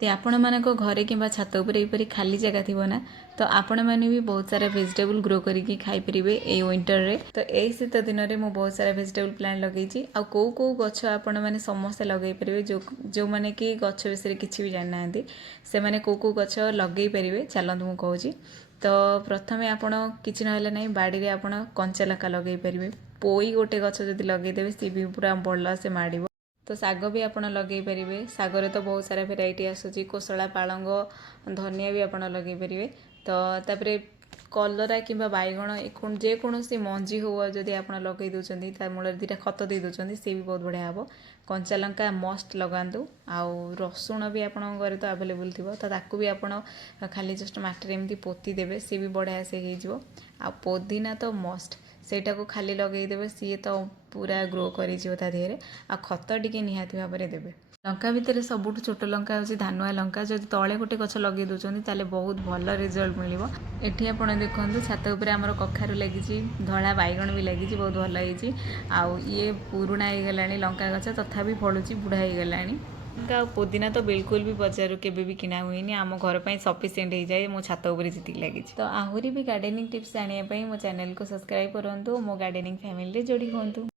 ते आपण मानक घरे कि छात उपर एपरी खाली जगह थी ना तो आपण मैंने भी बहुत सारा वेजिटेबल ग्रो करके खाईपर ये विंटर रे। तो यही शीत दिन में मुझे बहुत सारा वेजिटेबल प्लांट लगे आ कौ गछ आपण मैंने समस्ते लगे पारे जो मैंने कि गछ विषय किसी भी जाना से मैंने कौ गछ लगे पारे चलतु मुझे कहूँ। तो प्रथम आपण कि ना बाड़ी में आप कंचा लंका लगे पारे पोई गोटे गछ जब लगेदेवे सी भी पूरा भल से माड़। तो शाग भी आप लगे पारे शागर तो बहुत सारा भेराइटी आसूँ कोशला पालंग धनिया भी आप लगे पारे। तो तापर कलरा कि बैगण जेकोसी मंजी हो जदि आप लगे दूसरी मूल दुटा खत दे दूसरी सी भी बहुत बढ़िया हम। कंचा लंका मस्ट लगातु आउ रसुण भी आप घरे तो आवेलेबल थी तो ताकू भी आप खाली जस्ट मटी एमती पोती देवे सी भी बढ़िया से हो। आ पुदीना तो मस्ट सेटा को खाली लगेदेवे सी तो पूरा ग्रो कर देहरे आ खत टी निहाती भाव में देवे। लंका भितर सबुठ छोट लंका हूँ धानुआ लंका जब तले गोटे गछ लगे दूसरी ताले बहुत भल रिजल्ट मिल। एठी आप देखते छात उपर आमर कखारू लगी धला बैगण भी लगी बहुत भल होती आउ ये पुराणा हो गला लंका गछ तथापि फलुची बुढ़ा हो गला। लंका पुदीना तो बिल्कुल भी बजार केबे भी किना हुए आम घर पर सफिसीयंट हो जाए मो छात उपर जी लगी। तो आहरी भी गार्डनिंग टिप्स जानापी मो चैनल को सब्सक्राइब करूँ मो गार्डनिंग फैमिली जोड़ी हूँ।